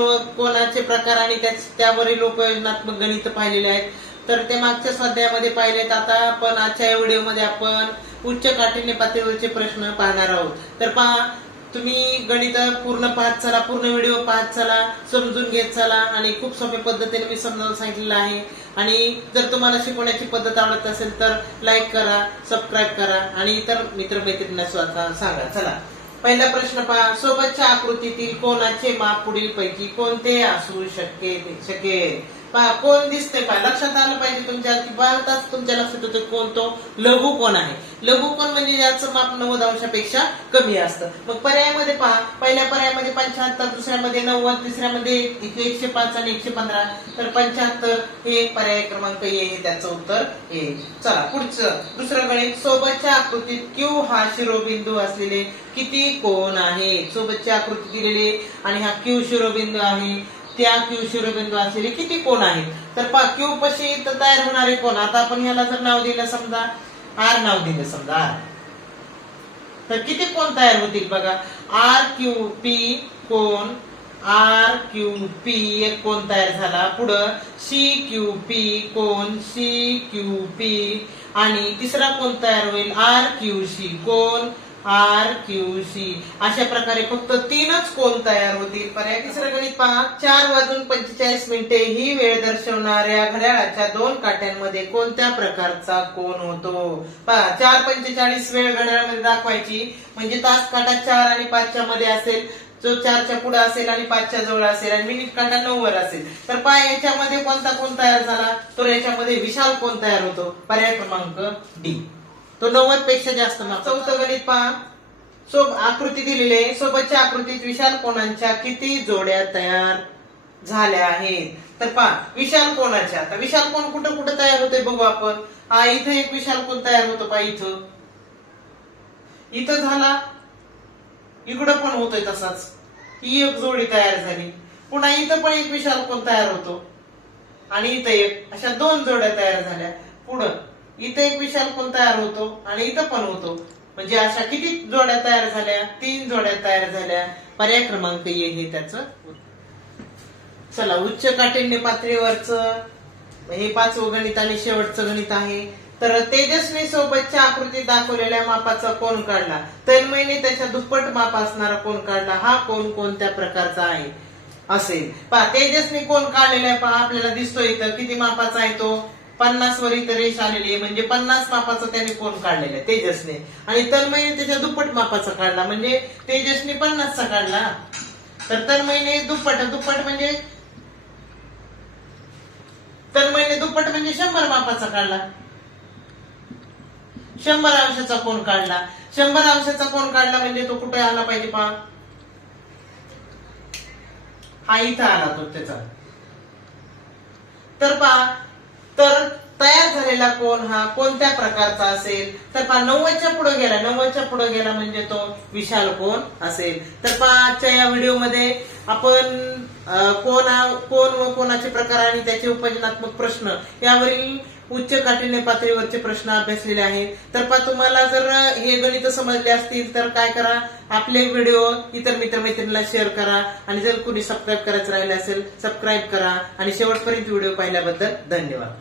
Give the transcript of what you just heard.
कोणाचे प्रकार आणि त्यावरील उपयोजनात्मक गणित पाहिलेले आहेत. तर ते मागच्या स्वाध्यायामध्ये पाहिलेत. आता आपण आजच्या व्हिडिओमध्ये आपण उच्च काठिण्य पातळीवरचे प्रश्न पाहणार आहोत. तर पहा तुम्ही गणित पूर्ण पाहत चला पूर्ण व्हिडिओ पाहत चला समजून घेत चला आणि खूप सोप्या पद्धतीने मी समजावून सांगितलेलं आहे. आणि जर तुम्हाला शिकवण्याची पद्धत आवडत असेल तर लाईक करा सबस्क्राईब करा आणि इतर मित्रमैत्रिणींना स्वतः सांगा. चला. पहिला प्रश्न पहा सोबतच्या आकृतीतील कोणाचे माप पुढील पैकी कोणते असू शक्य शकेल? कोण दिसते पहा लक्षात आलं पाहिजे तुमच्या की भारतात तुमच्या लक्षात होतं कोण तो लघु कोण आहे. लघु कोण म्हणजे ज्याचं माप नव्वद अंशापेक्षा कमी असतं. मग पर्यायामध्ये पहा पहिल्या पर्यायामध्ये पंच्याहत्तर दुसऱ्यामध्ये नव्वद तिसऱ्यामध्ये एकशे पाच आणि एकशे पंधरा. तर पंच्याहत्तर हे पर्याय क्रमांक ए हे त्याचं उत्तर येईल चला पुढचं. दुसरं गणित. सोबतच्या आकृतीत क्यू हा शिरोबिंदू असलेले किती कोण आहे? सोबतची आकृती दिलेली आणि हा क्यू शिरोबिंदू आहे. त्या क्यू शिरोबिंदू असलेले किती कोण आहेत? तर क्यू पशी तर तयार होणारे कोण? आता आपण याला जर नाव दिलं समजा आर नाव दिलं समजा आर. तर किती कोण तयार होतील बघा? आर क्यू पी कोण? आर क्यू पी एक कोण तयार झाला? पुढं सी क्यू पी कोण? C Q P. आणि तिसरा कोण तयार होईल? आर क्यू सी कोण? R Q C. अशा प्रकारे फक्त तीनच कोण तयार होतील? पर्याय तिसरं गणित पहा. चार वाजून पंचेचाळीस मिनिटे ही वेळ दर्शवणाऱ्या घड्याळाच्या दोन काट्यांमध्ये कोणत्या प्रकारचा कोण होतो? पहा चार पंचेचाळीस वेळ घड्याळामध्ये दाखवायची. म्हणजे तास काटा चार आणि पाचच्या मध्ये असेल जो चारच्या पुढे असेल आणि पाचच्या जवळ असेल आणि मिनिट काटा नऊ वर असेल. तर पहा याच्यामध्ये कोणता कोण तयार झाला? तर याच्यामध्ये विशाल कोण तयार होतो? पर्याय क्रमांक डी. तो नव्वदपेक्षा जास्त माप चौथं गणित पहा. सोब आकृती दिलेली आहे. सोबतच्या आकृतीत विशाल कोणांच्या किती जोड्या तयार झाल्या आहेत? तर पहा विशाल कोणाच्या? आता विशाल कोण कुठं कुठं तयार होते बघू आपण. हा इथं एक विशाल कोण तयार होतो पहा इथं. इथं झाला. इकडं पण होतोय तसाच. ही एक जोडी तयार झाली. पुन्हा इथं पण एक विशाल कोण तयार होतो. आणि इथं एक. अशा दोन जोड्या तयार झाल्या. पुढं. इथं एक विशाल कोण तयार होतो आणि इथं पण होतो. म्हणजे अशा किती जोड्या तयार झाल्या? तीन जोड्या तयार झाल्या. पर्याय क्रमांक येईल हे त्याचं चला उच्च काठिण्य पातळीवरच हे पाचवं गणित आणि शेवटचं गणित आहे. तर तेजस्वी सोबतच्या आकृतीत दाखवलेल्या मापाचा कोण काढला? तन्मयने त्याच्या दुप्पट माप असणारा कोण काढला? हा कोण कोणत्या प्रकारचा आहे? असेल. पहा तेजस्वी कोण काढलेला आहे? पहा आपल्याला दिसतो इथं. किती मापाचा आहे तो? पन्नास वर इथं रेष आलेली आहे. म्हणजे पन्नास मापाचा त्याने कोण काढलेला आहे? तेजसने. आणि तन्मयने त्याच्या दुप्पट मापाचा काढला. म्हणजे तेजसने पन्नासचा काढला. तर तन्मयने दुप्पट दुप्पट म्हणजे तन्मयने दुप्पट म्हणजे शंभर मापाचा काढला. शंभर अंशाचा कोण काढला? शंभर अंशाचा कोण काढला म्हणजे तो कुठे आला पाहिजे पहा? हा इथं आला तो त्याचा. तर पहा तर तयार झालेला कोण हा? कोणत्या प्रकारचा असेल? तर पहा नव्वदच्या पुढे गेला. नव्वदच्या पुढे गेला म्हणजे तो विशाल कोण असेल? तर पहा आजच्या या व्हिडिओमध्ये आपण कोण कोण व कोणाचे प्रकार आणि त्याचे उपजनात्मक प्रश्न यावरील उच्च काठिण्य पातळीवरचे प्रश्न अभ्यासलेले आहेत. तर पहा तुम्हाला जर हे गणित समजले असतील तर काय करा? आपले व्हिडिओ इतर मित्रमैत्रिणीला शेअर करा. आणि जर कुणी सबस्क्राईब करायचं राहिले असेल सबस्क्राईब करा. आणि शेवटपर्यंत व्हिडिओ पाहिल्याबद्दल धन्यवाद.